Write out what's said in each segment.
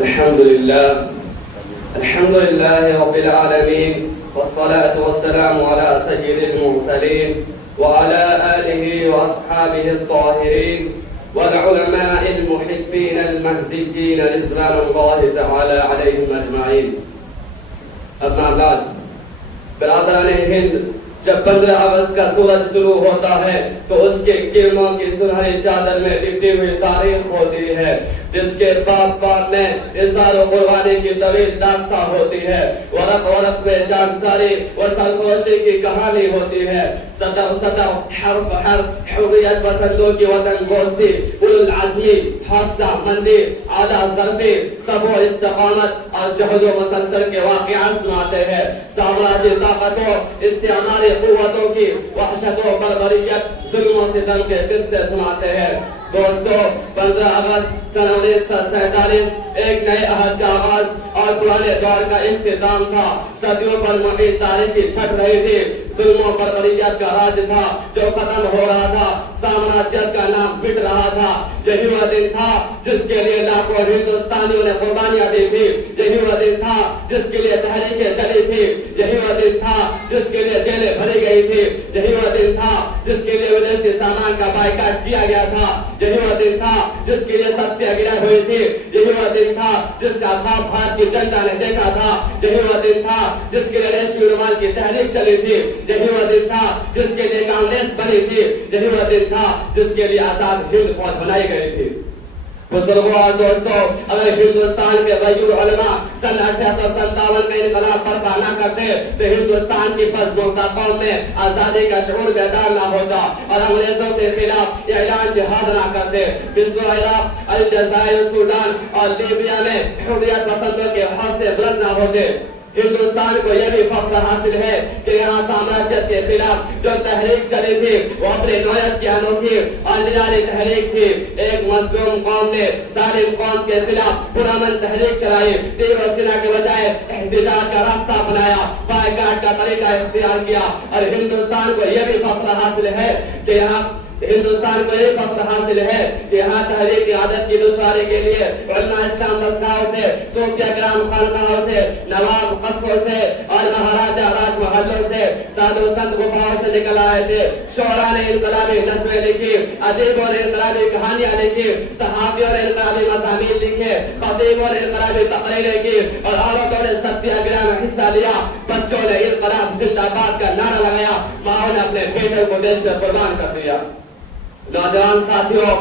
الحمد لله رب العالمين، والصلاة والسلام على سيد المرسلين وعلى آله وأصحابه الطاهرين والعلماء المحبين المهديين رضوان الله تعالى عليهم أجمعين. أما بعد، برادران ہند، جب 15 اگست کا سورج طلوع ہوتا ہے تو اس کے کرنوں کی سنہری چادر میں لپٹی ہوئی تاریخ ہوتی ہے، جس کے بعد میں اظہار و قربانی کی طویل داستان ہوتی ہے، ورق ورق میں چاند ساری و سرفروشی کی کہانی ہوتی ہے، سطر سطر حرف حرف حریت پسندوں کی وطن دوستی، اولو العزمی، حوصلہ مندی، اعلیٰ ضربی، صبر و استقامت اور جہد و مسلسل کے واقعات سناتے ہیں، سامراجی طاقتوں، استعماری قوتوں کی وحشت و بربریت، ظلم و ستم کے قصے سناتے ہیں. دوستو، 15 اگست سن 1947 ایک نئے عہد کا آغاز اور پرانے دور کا اختتام تھا. صدیوں پر محیط تاریخی چھٹ رہی تھی، ظلم و بربریت کا راج تھا جو ختم ہو رہا تھا، سامراجیت کا نام مٹ رہا تھا. یہی وہ دن تھا جس کے لیے لاکھوں ہندوستانیوں نے قربانیاں دی تھی، یہی وہ دن تھا جس کے لیے تحریکیں چلی تھی، یہی وہ دن تھا جس کے لیے جیلیں بھری گئی تھی، یہی وہ دن تھا جس کے لیے ودیشی سامان کا بائیکاٹ کیا گیا تھا، یہی وہ دن تھا جس کے لیے ستیہ گرہ ہوئی تھی، یہی وہ دن تھا جس کا خواب بھارت کی جنتا نے دیکھا تھا، یہی وہ دن تھا جس کے لیے ریشمی رومال کی تحریک چلی تھی، یہی وہ دن تھا جس کے لیے کانگریس بنی تھی، یہی وہ دن تھا جس کے لیے آزاد ہند فوج بنائی گئی تھی. بزرگوں اور دوستوں، اگر ہندوستان کے غیور علماء سن 1857 میں انقلاب برپا نہ کرتے تو ہندوستان کی مضبوطہ قوم میں آزادی کا شعور بیدار نہ ہوتا اور انگریزوں کے خلاف اعلان جہاد نہ کرتے. مصر، عراق، الجزائر، سوڈان اور لیبیا میں حریت پسندوں کے حوصلے بلند نہ ہوتے. ہندوستان کو یہ بھی فخر حاصل ہے کہ یہاں سامراجیت کے خلاف جو تحریک چلی تھی وہ اپنی نوعیت کی انوکھی اور نرالی تحریک تھی. ایک مظلوم قوم نے ظالم قوم کے خلاف پرامن تحریک چلائی، تیر و سینہ کے بجائے احتجاج کا راستہ اپنایا، بائیکاٹ کا طریقہ اختیار کیا. اور ہندوستان کو یہ بھی فخر حاصل ہے کہ یہاں تحریک عادت کی دشواری کے لیے علماء اسلام درسگاہوں سے، صوفیہ کرام خانقاہوں سے، نواب قصبوں سے اور مہاراجہ راج محلوں سے، سادھو سنت گفاؤں سے نکل آئے تھے. شعراء نے انقلابی نظمیں لکھی، ادیبوں نے انقلابی کہانیاں لکھی، صحافیوں نے انقلابی مضامین لکھے، خطیبوں نے انقلابی تقریریں کی اور عورتوں نے ستیہ گرہ میں حصہ لیا. بچوں نے انقلاب زندہ باد کا نعرہ لگایا، ماؤں نے اپنے بیٹے کو دیش میں قربان کر دیا. نوجوان ساتھیوں،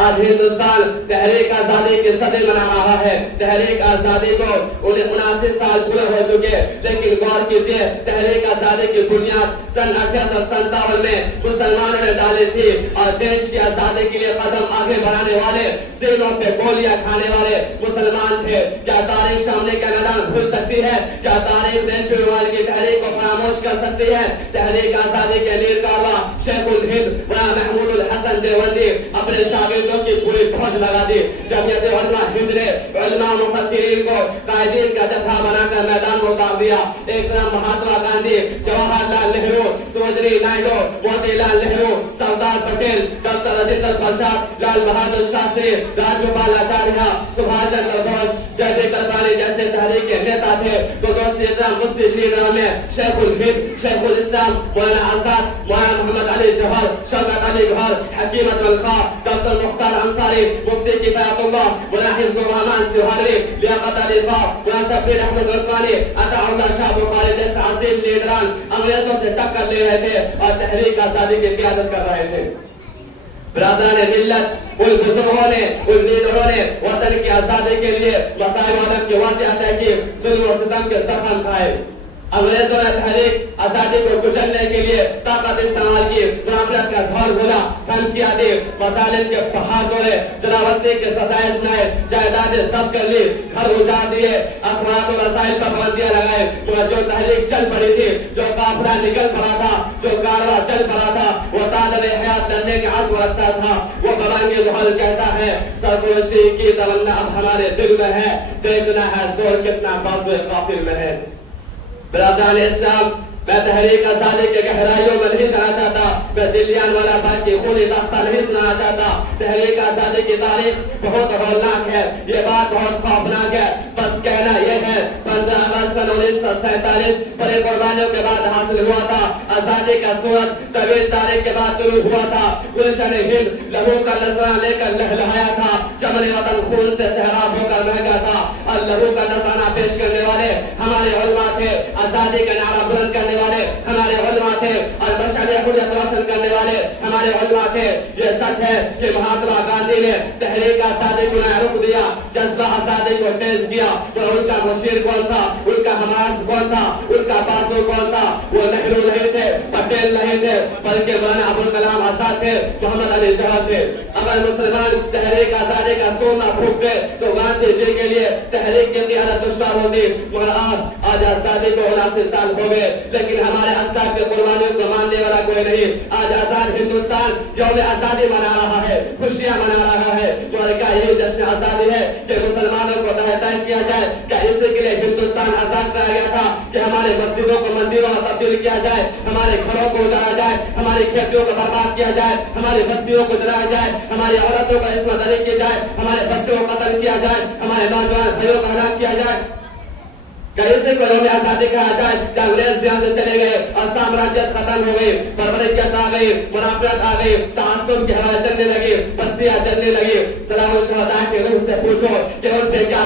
آج ہندوستان تحریک آزادی کے صدر منا رہا ہے. تحریک آزادی کو 79 سال پورے ہو چکے، لیکن غور کیجئے تحریک آزادی کی بنیاد سن 1857 میں مسلمانوں نے ڈالی تھی اور دیش کی آزادی کے لیے قدم آگے بڑھانے والے، سینوں پہ گولیاں کھانے والے مسلمان تھے. کیا تاریخ شاملی کا میدان بھول سکتی ہے؟ کیا تاریخ ریشمی رومال کی تحریک کو فراموش کر سکتی ہے؟ تحریک آزادی کے میر کارواں شیخ الہند مولانا محمود الحسن دیوبندی اپنے شاگردوں کی پوری فوج لگا دی. جمعیت علماء ہند نے علماء مفکرین کو قائدین کا جتھا بنا کر میدان میں اتار دیا. ایک طرف مہاتما گاندھی، جواہر لال نہرو، سروجنی نائیڈو، موتی لال نہرو، سردار پٹیل، ڈاکٹر راجندر پرساد، لال بہادر شاستری، راج گوپال آچاریہ، سبھاش چندر بوس، جے ڈی کرپانی جیسے تحریک کے نیتا تھے. تو دوسری طرف مسلم لیڈروں میں شیخ الہند، شیخ الاسلام، مولانا آزاد، مولانا محمد علی جوہر، شوکت علی گوہر، حکیم اجمل خان، ڈاکٹر مختار انصاری، مفتی کفایت اللہ، مولانا حفظ الرحمان سیوہانوی، لیاقت علی خان، مولانا شبیر احمد غلطانی، عطا اللہ شاہ بخاری جیسے عظیم لیڈران انگریزوں سے ٹکر لے رہے تھے اور تحریک آزادی کی قیادت کر رہے تھے. برادران ملت، ان بزرگوں نے، ان لیڈروں نے وطن کی آزادی کے لیے مسائل عالم کی واقعہ طے کی، ظلم و ستم کے زخم کھائے. انگریزوں نے تحریک آزادی کو کچلنے کے لیے طاقت استعمال کی، غفلت کا گھر کھولا، دھمکیاں دی، مظالم کے پہاڑ توڑے، جلاوطنی کے سزائیں سنائے، جائیدادیں ضبط کر لی، گھر اجاڑ دیے، اخبارات و رسائل پر پابندیاں لگائے. مگر جو تحریک چل پڑی تھی، جو قافلہ نکل پڑا تھا، جو کارواں چل پڑا تھا، وہ تاجر حیات کرنے کا عزم رکھتا تھا. وہ ببانگی لاہور کہتا ہے، سرفروشی کی تمنا اب ہمارے دل میں ہے، دیکھنا ہے زور کتنا بازو قافل میں ہے. برادران اسلام، میں تحریک آزادی کے گہرائیوں میں نہیں جانا چاہتا، میں جلیان والا باغ کی خونی داستان نہیں سنانا چاہتا۔ تحریک آزادی کی تاریخ بہت ہولناک ہے، یہ بات بہت خوفناک ہے، بس کہنا یہ ہے 15 اگست 1947 بڑی قربانیوں کے بعد حاصل ہوا تھا۔ آزادی کا سورج طویل تاریخ کے بعد شروع ہوا تھا۔ گلشن ہند لہو کا نذرانہ لے کر لہلہایا تھا، چمن وطن خون سے سیراب ہو کر مہنگا تھا، اور لہو کا نذرانہ پیش کرنے والے ہمارے علماء تھے، آزادی کا نعرہ بلند کرنے والے ہمارے علماء تھے، اور مشعل حریت روشن کرنے والے ہمارے علماء تھے۔ یہ سچ ہے کہ مہاتما گاندھی نے تحریک آزادی کو نہ رک دیا، جذبہ آزادی کو تیز کیا، اور ان کا مشیر کون تھا، ان کا حماس کون تھا، ان کا بازو کون تھا؟ وہ نہرو نہیں تھے، پٹیل نہیں تھے، بلکہ مولانا ابوالکلام آزاد تھے، محمد علی جوہر تھے۔ اگر مسلمان تحریک آزادی کا سونا پھونک دے تو گاندھی جی کے لیے تحریک کی قیادت دشوار ہوتی، مگر آج آزادی کو 79 سال ہو گئے، لیکن ہمارے اسلاف کے قربانیوں کو ماننے والا کوئی نہیں۔ آج آزاد ہندوستان یوم آزادی منا رہا ہے، خوشیاں منا رہا ہے، اور کیا یہ جشن آزادی ہے کہ مسلمانوں کو طے کیا جائے؟ کیا اس کے لیے ہندوستان آزاد کرایا گیا تھا کہ ہمارے مسجدوں کو مندروں میں تبدیل کیا جائے، ہمارے گھروں کو اجاڑا جائے، ہماری کھیتیوں کو برباد کیا جائے، ہماری بستیوں کو جلایا جائے، ہماری عورتوں کا عصمت دری کی جائے، ہمارے بچوں کو قتل کیا جائے، ہمارے نوجوان بھائیوں کو ہلاک کیا جائے؟ کیا اسے کو یوم آزادی کہا جائے کہ انگریز یہاں سے چلے گئے اور سامراجیت ختم ہو گئی، بربریت آ گئی، منافقت آ گئی، تعصب کی ہوا چلنے لگی، بستیاں جلنے لگی؟ سلام الشہداء کے روح سے پوچھو کہ ان پہ کیا